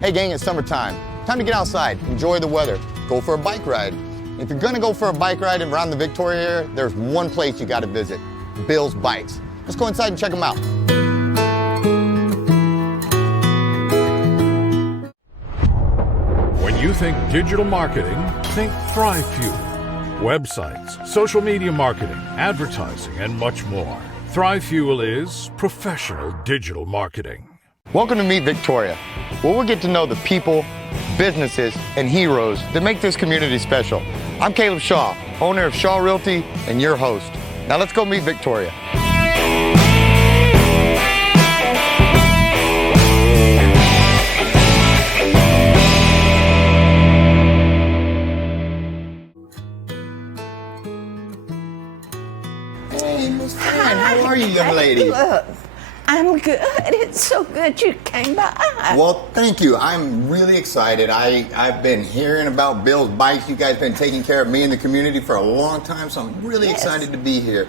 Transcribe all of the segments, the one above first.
Hey gang, it's summertime. Time to get outside, enjoy the weather, go for a bike ride. If you're gonna go for a bike ride around the Victoria area, there's one place you gotta visit, Bill's Bikes. Let's go inside and check them out. When you think digital marketing, think ThriveFuel. Websites, social media marketing, advertising, and much more. ThriveFuel is professional digital marketing. Welcome to Meet Victoria, where we'll get to know the people, businesses, and heroes that make this community special. I'm Caleb Shaw, owner of Shaw Realty and your host. Now let's go meet Victoria. Hey, Miss Fran, how are you, young lady? Look, I'm good. It's so good you came by. Well, thank you. I'm really excited. I've been hearing about Bill's Bikes. You guys been taking care of me and the community for a long time, so I'm really excited to be here.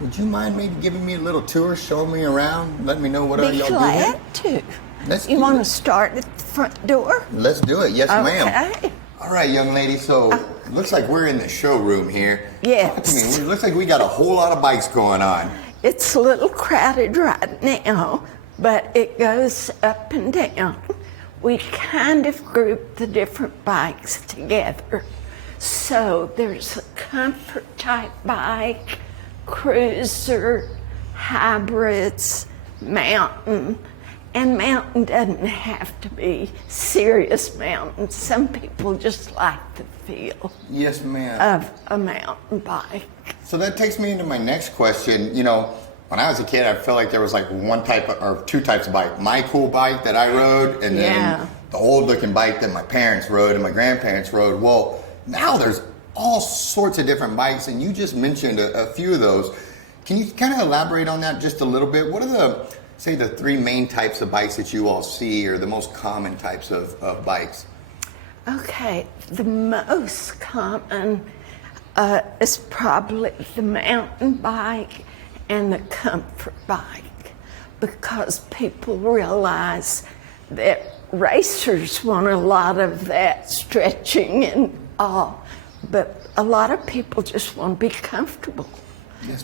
Would you mind maybe giving me a little tour, showing me around, letting me know what all y'all do here? Be glad to. You want to start at the front door? Let's do it. Yes, ma'am. Okay. All right, young lady. So, looks like we're in the showroom here. Yes. Talk to me. It looks like we got a whole lot of bikes going on. It's a little crowded right now, but it goes up and down. We kind of group the different bikes together. So there's a comfort type bike, cruiser, hybrids, mountain. And mountain doesn't have to be serious mountain. Some people just like the feel Yes, ma'am. of a mountain bike. So that takes me into my next question. You know, when I was a kid, I felt like there was like one type of, or two types of bike. My cool bike that I rode, and then the old looking bike that my parents rode and my grandparents rode. Well, now there's all sorts of different bikes, and you just mentioned a few of those. Can you kind of elaborate on that just a little bit? What are the three main types of bikes that you all see, or the most common types of bikes? Okay, the most common is probably the mountain bike and the comfort bike, because people realize that racers want a lot of that stretching and all, but a lot of people just want to be comfortable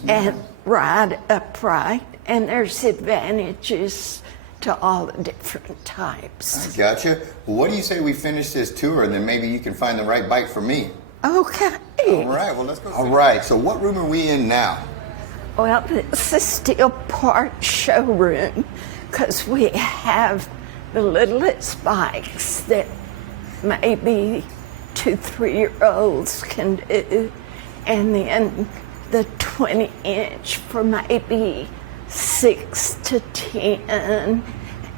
and ride upright, and there's advantages to all the different types. I gotcha. Well, what do you say we finish this tour, and then maybe you can find the right bike for me? Okay. All right, well, let's go. All right, so what room are we in now? Well, this is still part showroom, because we have the littlest bikes that maybe 2-3-year-olds can do, and then the 20-inch for maybe 6 to 10,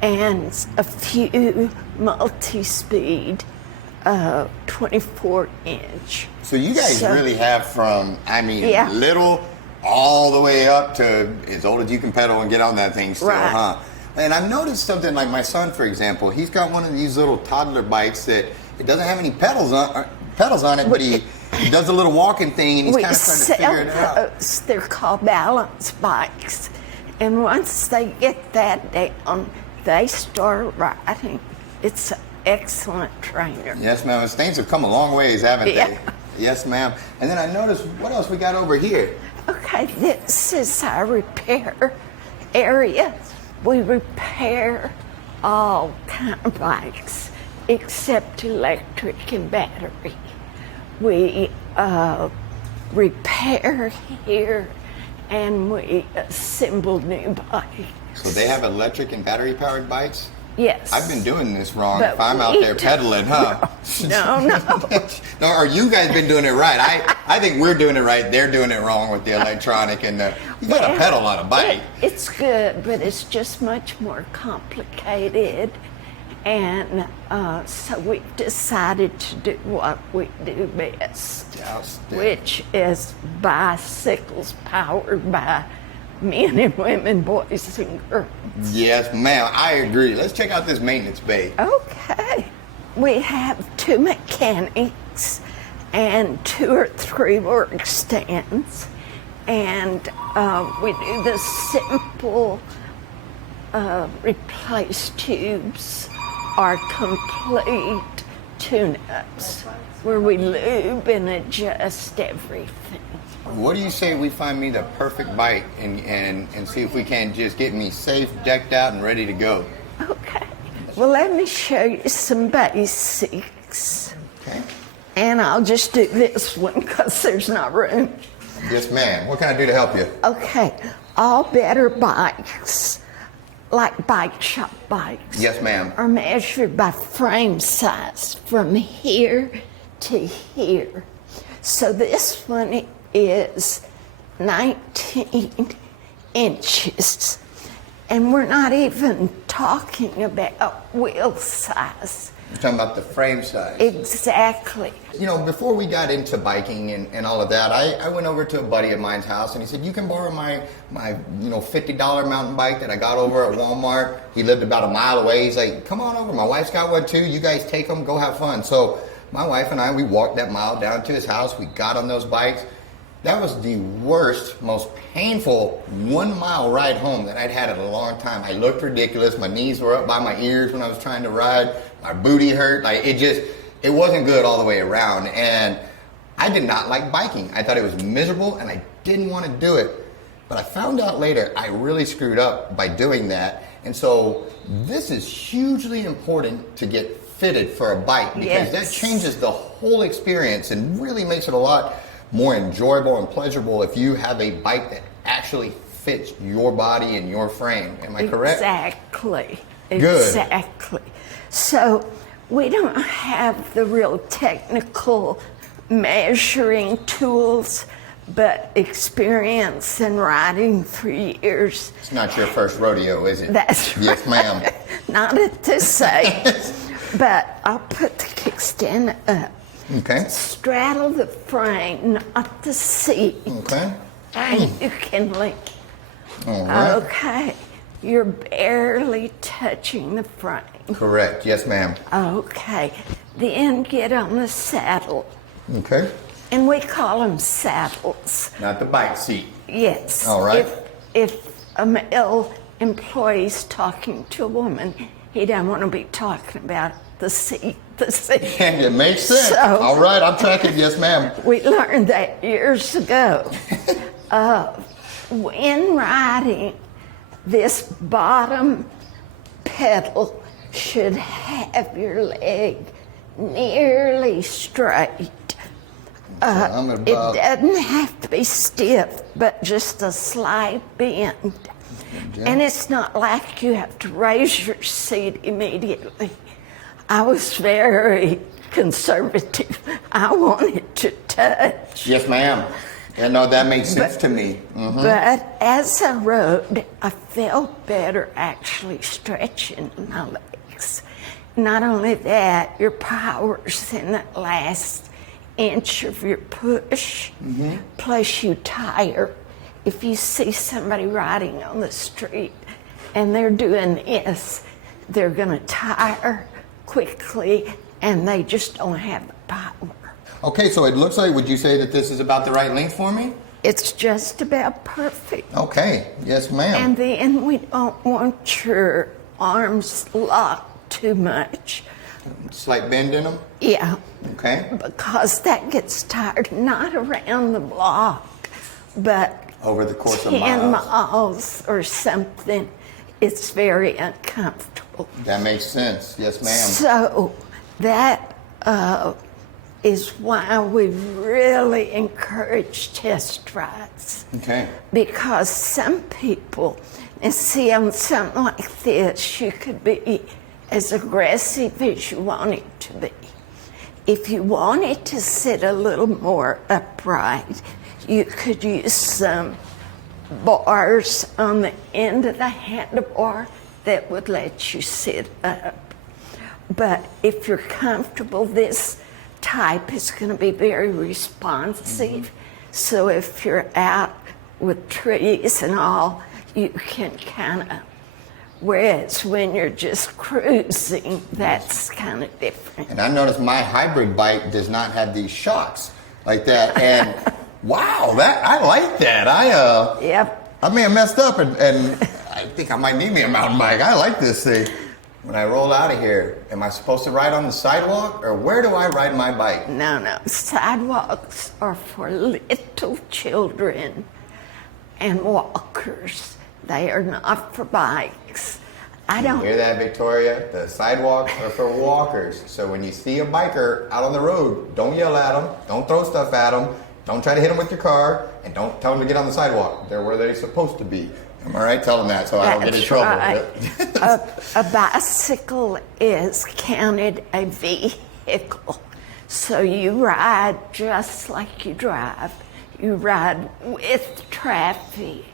and a few multi-speed 24-inch. So you guys really have from, little all the way up to as old as you can pedal and get on that thing still, huh? And I've noticed something like my son, for example. He's got one of these little toddler bikes that it doesn't have any pedals on it, but he does a little walking thing, and he's kind of trying to figure it out. They're called balance bikes. And once they get that down, they start riding. It's an excellent trainer. Yes, ma'am. Those things have come a long ways, haven't they? Yes, ma'am. And then I noticed, what else we got over here? Okay, this is our repair area. We repair all kind of bikes except electric and battery. We repair here, and we assemble new bikes. So they have electric and battery powered bikes? Yes. I've been doing this wrong But if I'm out there pedaling, huh? No. No, or you guys been doing it right. I think we're doing it right. They're doing it wrong with the electronic and you gotta pedal on a bike. It's good, but it's just much more complicated. And so we decided to do what we do best, which is bicycles powered by men and women, boys and girls. Yes, ma'am, I agree. Let's check out this maintenance bay. Okay. We have 2 mechanics and 2 or 3 work stands, and we do the simple replace tubes are complete tune-ups where we lube and adjust everything. What do you say we find me the perfect bike and see if we can just get me safe, decked out, and ready to go? Okay. Well, let me show you some basics. Okay. And I'll just do this one because there's not room. Yes, ma'am. What can I do to help you? Okay. All better bikes, like bike shop bikes, Yes, ma'am. are measured by frame size from here to here. So this one is 19 inches. And we're not even talking about wheel size. You're talking about the frame size. Exactly. You know, before we got into biking and all of that, I went over to a buddy of mine's house and he said, you can borrow my $50 mountain bike that I got over at Walmart. He lived about a mile away. He's like, come on over. My wife's got one too. You guys take them, go have fun. So my wife and I, we walked that mile down to his house. We got on those bikes. That was the worst, most painful 1 mile ride home that I'd had in a long time. I looked ridiculous. My knees were up by my ears when I was trying to ride. My booty hurt. Like it wasn't good all the way around. And I did not like biking. I thought it was miserable and I didn't want to do it. But I found out later I really screwed up by doing that. And so this is hugely important to get fitted for a bike because that changes the whole experience and really makes it a lot more enjoyable and pleasurable if you have a bike that actually fits your body and your frame. Am I correct? Exactly. Good. Exactly. So we don't have the real technical measuring tools, but experience in riding for years. It's not your first rodeo, is it? That's right. Yes, ma'am. Not at this age. But I'll put the kickstand up. Okay. Straddle the frame, not the seat. Okay. And you can lean. All right. Okay. You're barely touching the frame. Correct. Yes, ma'am. Okay. Then get on the saddle. Okay. And we call them saddles. Not the bike seat. Yes. All right. If a male employee's talking to a woman, he doesn't want to be talking about the seat. And it makes sense. So, all right, I'm tracking. Yes, ma'am. We learned that years ago. When riding, this bottom pedal should have your leg nearly straight. It doesn't have to be stiff, but just a slight bend. Yeah. And it's not like you have to raise your seat immediately. I was very conservative. I wanted to touch. Yes, ma'am. Yeah, no, that makes sense to me. Mm-hmm. But as I rode, I felt better actually stretching my legs. Not only that, your power's in that last inch of your push, plus you tire. If you see somebody riding on the street and they're doing this, they're gonna tire quickly and they just don't have the power. Okay, so it looks like, would you say that this is about the right length for me? It's just about perfect. Okay, yes, ma'am. And then we don't want your arms locked too much. Slight bend in them? Yeah. Okay. Because that gets tired, not around the block, but over the course of 10 miles. miles or something. It's very uncomfortable. That makes sense. Yes, ma'am. So that is why we really encourage test rides. Okay. Because some people, and see, on something like this, you could be as aggressive as you want it to be. If you wanted to sit a little more upright, you could use some bars on the end of the handlebar that would let you sit up. But if you're comfortable, this type is going to be very responsive. So if you're out with trees and all, you can kind of, whereas when you're just cruising, that's kind of different. And I noticed my hybrid bike does not have these shocks like that. And wow, that I like that. Yep. I may have messed up and I think I might need me a mountain bike. I like this thing. when I roll out of here, am I supposed to ride on the sidewalk or where do I ride my bike? No. Sidewalks are for little children and walkers. They are not for bikes. I don't hear that, Victoria? The sidewalks are for walkers. So when you see a biker out on the road, don't yell at them, don't throw stuff at them, don't try to hit them with your car, and don't tell them to get on the sidewalk. They're where they're supposed to be. Am I right? Tell them that so I don't get in trouble. Right. A bicycle is counted a vehicle. So you ride just like you drive. You ride with traffic.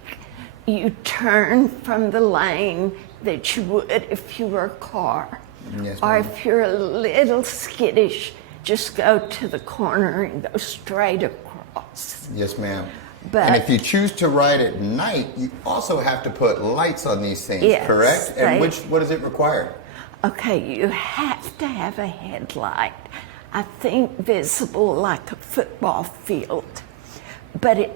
You turn from the lane that you would if you were a car. Yes, or ma'am. if you're a little skittish, just go to the corner and go straight across. Yes, ma'am. But- and if you choose to ride at night, you also have to put lights on these things, Yes, correct? And they- what does it require? Okay, you have to have a headlight, I think visible like a football field. But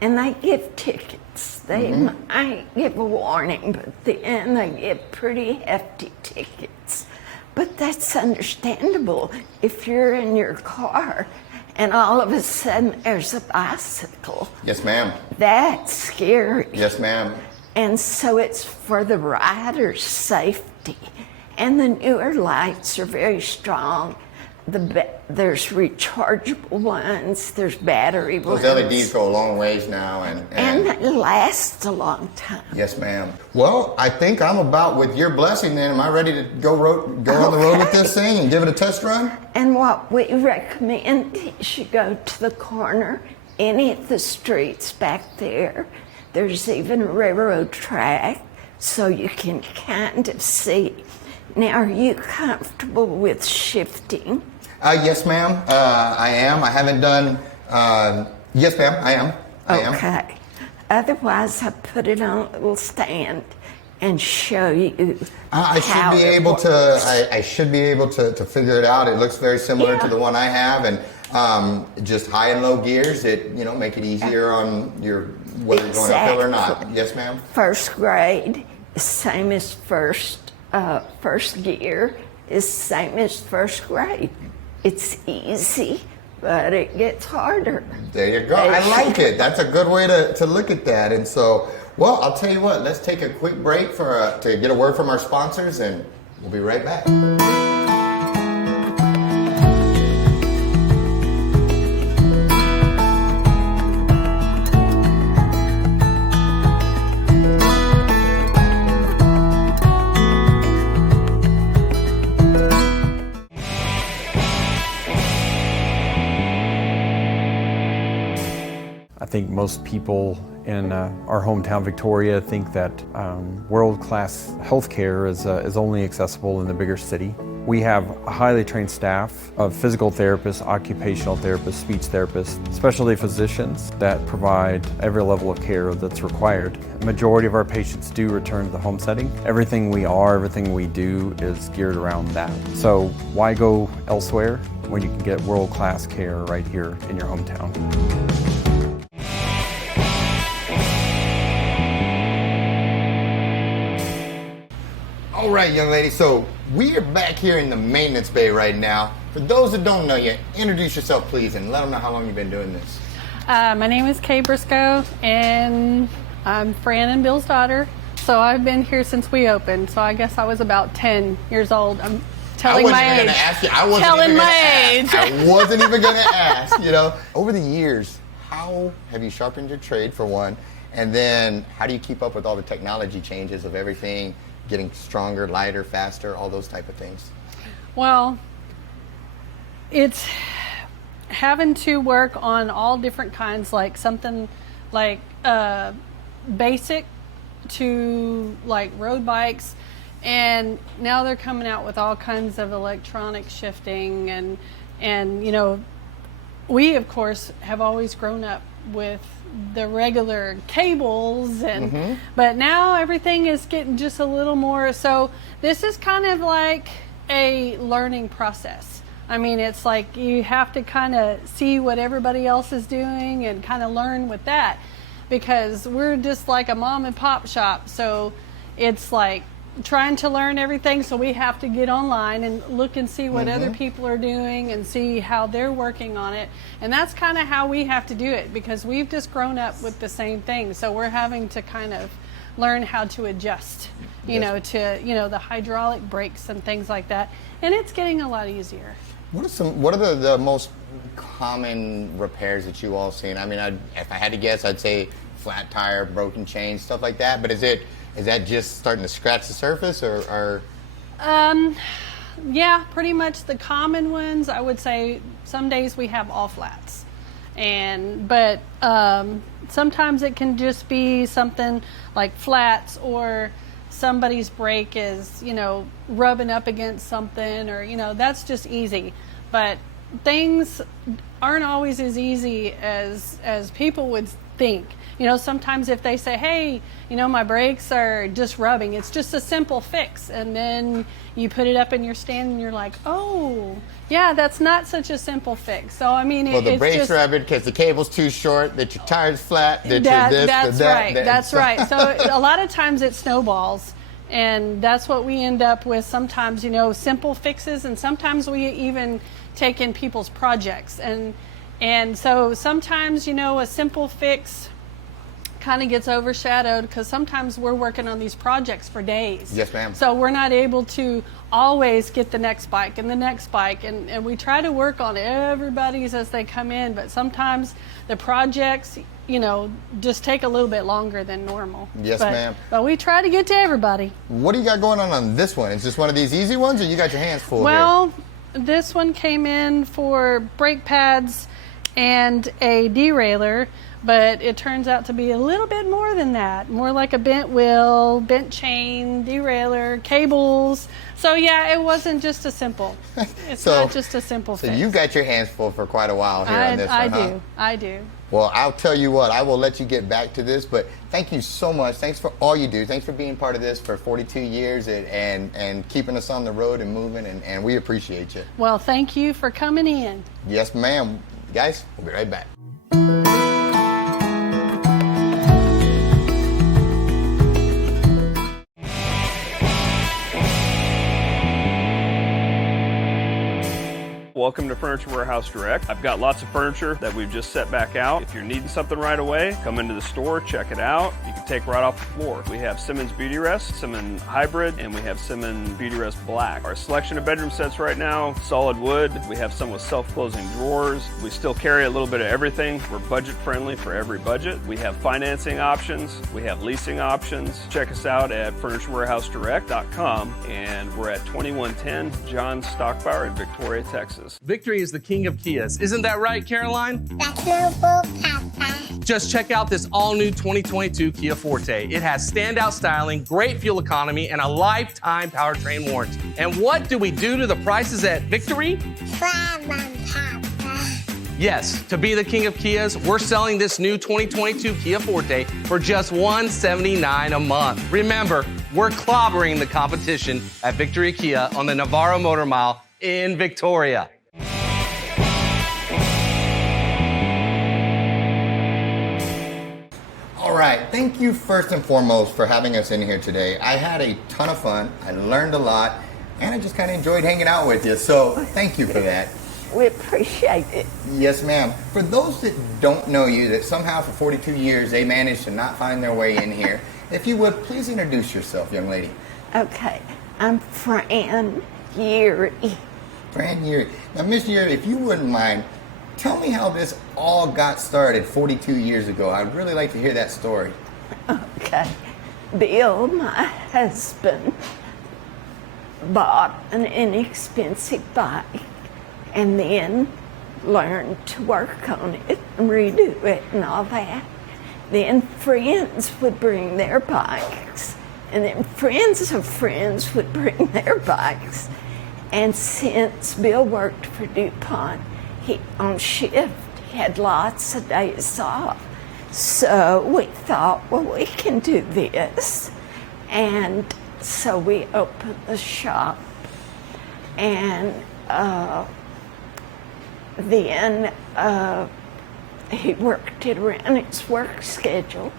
and they give tickets. They might give a warning, but then they give pretty hefty tickets. But that's understandable if you're in your car and all of a sudden there's a bicycle. Yes, ma'am. That's scary. Yes, ma'am. And so it's for the rider's safety. And the newer lights are very strong. There's rechargeable ones, there's battery Those ones. LEDs go a long ways now. And it lasts a long time. Yes, ma'am. Well, I think I'm about, with your blessing then, am I ready to go on the road with this thing and give it a test run? And what we recommend is you go to the corner, any of the streets back there. There's even a railroad track, so you can kind of see. Now, are you comfortable with shifting? Yes, ma'am. I am. I haven't done. Yes, ma'am. I am. I am. Okay. Otherwise, I put it on a little stand and show you. I should how be it able works. to. I should be able to figure it out. It looks very similar Yeah. to the one I have, and just high and low gears that make it easier on your whether you're going uphill or not. Exactly. Yes, ma'am. First grade is same as first gear is same as first grade. It's easy, but it gets harder. There you go. I like it. That's a good way to look at that. And so, well, I'll tell you what. Let's take a quick break to get a word from our sponsors, and we'll be right back. I think most people in our hometown, Victoria, think that world-class healthcare is only accessible in the bigger city. We have a highly trained staff of physical therapists, occupational therapists, speech therapists, specialty physicians that provide every level of care that's required. The majority of our patients do return to the home setting. Everything we are, everything we do is geared around that. So why go elsewhere when you can get world-class care right here in your hometown? All right, young lady. So we are back here in the maintenance bay right now. For those that don't know you, introduce yourself, please, and let them know how long you've been doing this. My name is Kay Briscoe, and I'm Fran and Bill's daughter. So I've been here since we opened. So I guess I was about 10 years old. I'm telling my age. I wasn't Telling even my gonna ask. age. I wasn't even going to ask. Over the years, how have you sharpened your trade, for one? And then how do you keep up with all the technology changes of everything getting stronger, lighter, faster, all those type of things? Well, it's having to work on all different kinds, like something like basic to like road bikes, and now they're coming out with all kinds of electronic shifting, and we of course have always grown up with the regular cables, and but now everything is getting just a little more. So this is kind of like a learning process. I mean, it's like you have to kind of see what everybody else is doing and kind of learn with that, because we're just like a mom and pop shop. So it's like trying to learn everything, so we have to get online and look and see what other people are doing and see how they're working on it. And that's kind of how we have to do it, because we've just grown up with the same thing. So we're having to kind of learn how to adjust, you know, to, you know, the hydraulic brakes and things like that. And it's getting a lot easier. What are the most common repairs that you all seen? I mean, if I had to guess, I'd say flat tire, broken chain, stuff like that. But is that just starting to scratch the surface, or? Yeah, pretty much the common ones. I would say some days we have all flats, but sometimes it can just be something like flats, or somebody's brake is, you know, rubbing up against something, or, you know, that's just easy. But things aren't always as easy as people would think. You know, sometimes if they say, hey, you know, my brakes are just rubbing, it's just a simple fix. And then you put it up in your stand and you're like, oh, yeah, that's not such a simple fix. So, I mean, well, the brakes rubbing because the cable's too short, that your tire's flat, that you're this, that's that, right. That's right. So a lot of times it snowballs. And that's what we end up with sometimes, you know, simple fixes. And sometimes we even take in people's projects. And so sometimes, you know, a simple fix kind of gets overshadowed because sometimes we're working on these projects for days. Yes, ma'am. So we're not able to always get the next bike and the next bike, and we try to work on everybody's as they come in, but sometimes the projects, you know, just take a little bit longer than normal. Yes, ma'am. But we try to get to everybody. What do you got going on this one? Is this one of these easy ones, or you got your hands full Well, this one came in for brake pads and a derailleur, but it turns out to be a little bit more than that. More like a bent wheel, bent chain, derailleur, cables. So yeah, it wasn't just a simple. It's not just a simple fix. So you got your hands full for quite a while here on this one, I do. Well, I'll tell you what, I will let you get back to this, but thank you so much. Thanks for all you do. Thanks for being part of this for 42 years and keeping us on the road and moving, and we appreciate you. Well, thank you for coming in. Yes, ma'am. Guys, we'll be right back. Welcome to Furniture Warehouse Direct. I've got lots of furniture that we've just set back out. If you're needing something right away, come into the store, check it out. You can take right off the floor. We have Simmons Beauty Rest, Simmons Hybrid, and we have Simmons Beauty Rest Black. Our selection of bedroom sets right now, solid wood. We have some with self-closing drawers. We still carry a little bit of everything. We're budget friendly for every budget. We have financing options. We have leasing options. Check us out at FurnitureWarehouseDirect.com, and we're at 2110 John Stockbauer in Victoria, Texas. Victory is the king of Kias. Isn't that right, Caroline? That's no bull, Papa. Just check out this all-new 2022 Kia Forte. It has standout styling, great fuel economy, and a lifetime powertrain warranty. And what do we do to the prices at Victory? Grab 'em, Papa. Yes, to be the king of Kias, we're selling this new 2022 Kia Forte for just $179 a month. Remember, we're clobbering the competition at Victory Kia on the Navarro Motor Mile in Victoria. All right, thank you first and foremost for having us in here today. I had a ton of fun, I learned a lot, and I just kind of enjoyed hanging out with you, so thank you for that. We appreciate it. Yes, ma'am. For those that don't know you, that somehow for 42 years they managed to not find their way in here, if you would, please introduce yourself, young lady. Okay, I'm Fran Yeary. Fran Yeary. Now, Miss Yeary, if you wouldn't mind, tell me how this all got started 42 years ago. I'd really like to hear that story. Okay. Bill, my husband, bought an inexpensive bike and then learned to work on it and redo it and all that. Then friends would bring their bikes, and then friends of friends would bring their bikes. And since Bill worked for DuPont, he on shift, he had lots of days off. So we thought, well, we can do this. And so we opened the shop. And then he worked it around his work schedule.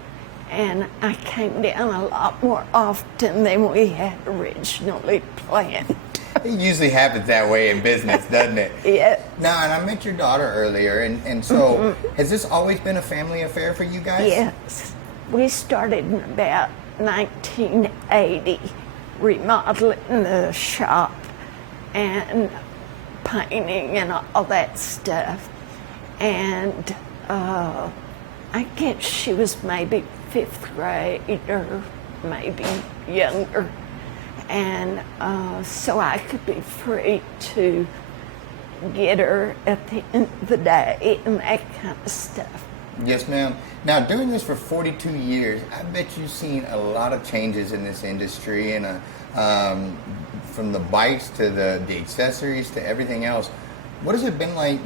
and I came down a lot more often than we had originally planned. It usually happens that way in business, doesn't it? Yeah. Now, and I met your daughter earlier, and so has this always been a family affair for you guys? Yes. We started in about 1980, remodeling the shop and painting and all that stuff. And I guess she was maybe 5th grade or maybe younger. And so I could be free to get her at the end of the day and that kind of stuff. Yes, ma'am. Now, doing this for 42 years, I bet you've seen a lot of changes in this industry, and from the bikes to the accessories to everything else. What has it been like,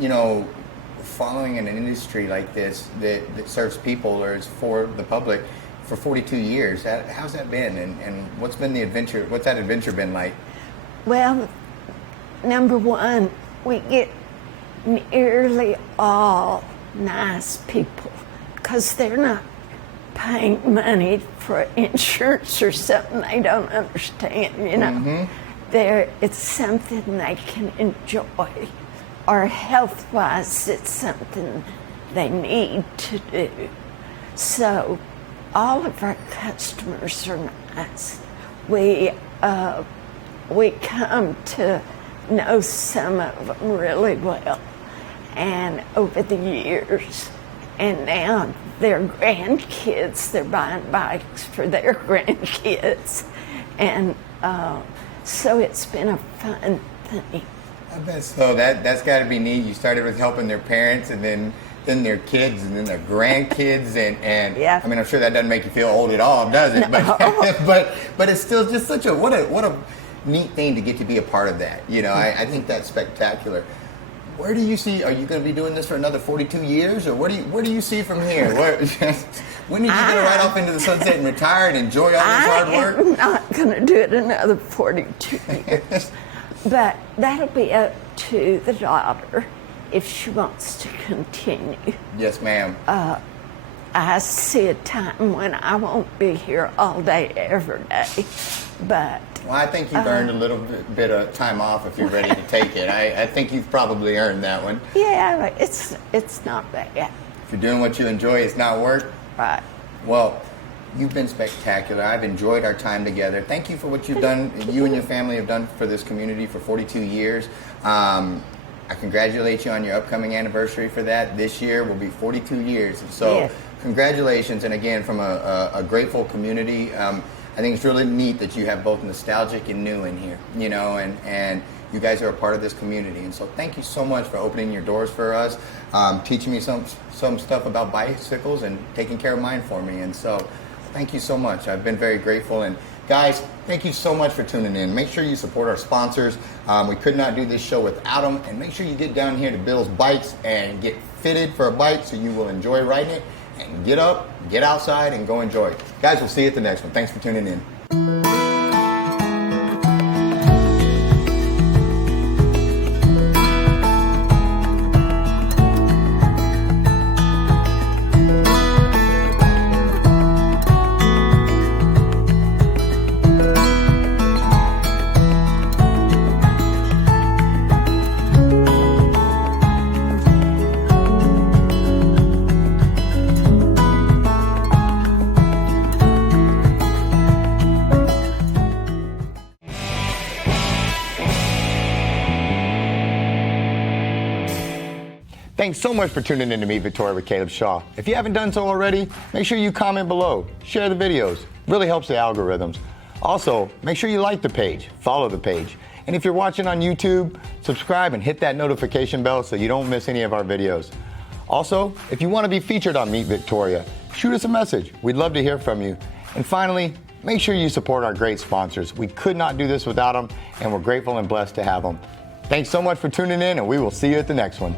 following an industry like this that serves people or is for the public for 42 years? How's that been, and what's been the adventure? What's that adventure been like? Well, number one, we get nearly all nice people because they're not paying money for insurance or something they don't understand, It's something they can enjoy, or health-wise, it's something they need to do. So all of our customers are nice. We come to know some of them really well, and over the years, and now their grandkids, they're buying bikes for their grandkids, and so it's been a fun thing. I bet so. That's got to be neat. You started with helping their parents, and then their kids, and then their grandkids, and yeah. I mean, I'm sure that doesn't make you feel old at all, does it? No. But it's still just such a what a neat thing to get to be a part of that. I think that's spectacular. Where do you see? Are you going to be doing this for another 42 years, or where do you see from here? When are you going to ride off into the sunset and retire and enjoy all this hard work? I'm not going to do it another 42 years, but that'll be up to the daughter if she wants to continue. Yes, ma'am. I see a time when I won't be here all day, every day, but... Well, I think you've earned a little bit of time off if you're ready to take it. I think you've probably earned that one. Yeah, it's not bad. If you're doing what you enjoy, it's not work. Right. Well, you've been spectacular. I've enjoyed our time together. Thank you for what you've done, you and your family have done for this community for 42 years. I congratulate you on your upcoming anniversary for that. This year will be 42 years. And so congratulations. And again, from a grateful community, I think it's really neat that you have both nostalgic and new in here, and you guys are a part of this community. And so thank you so much for opening your doors for us, teaching me some stuff about bicycles and taking care of mine for me. And so thank you so much. I've been very grateful. And guys, thank you so much for tuning in. Make sure you support our sponsors. We could not do this show without them. And make sure you get down here to Bill's Bikes and get fitted for a bike so you will enjoy riding it. And get up, get outside, and go enjoy it. Guys, we'll see you at the next one. Thanks for tuning in. Thanks so much for tuning in to Meet Victoria with Caleb Shaw. If you haven't done so already, make sure you comment below, share the videos. Really helps the algorithms. Also, make sure you like the page, follow the page. And if you're watching on YouTube, subscribe and hit that notification bell so you don't miss any of our videos. Also, if you want to be featured on Meet Victoria, shoot us a message. We'd love to hear from you. And finally, make sure you support our great sponsors. We could not do this without them, and we're grateful and blessed to have them. Thanks so much for tuning in, and we will see you at the next one.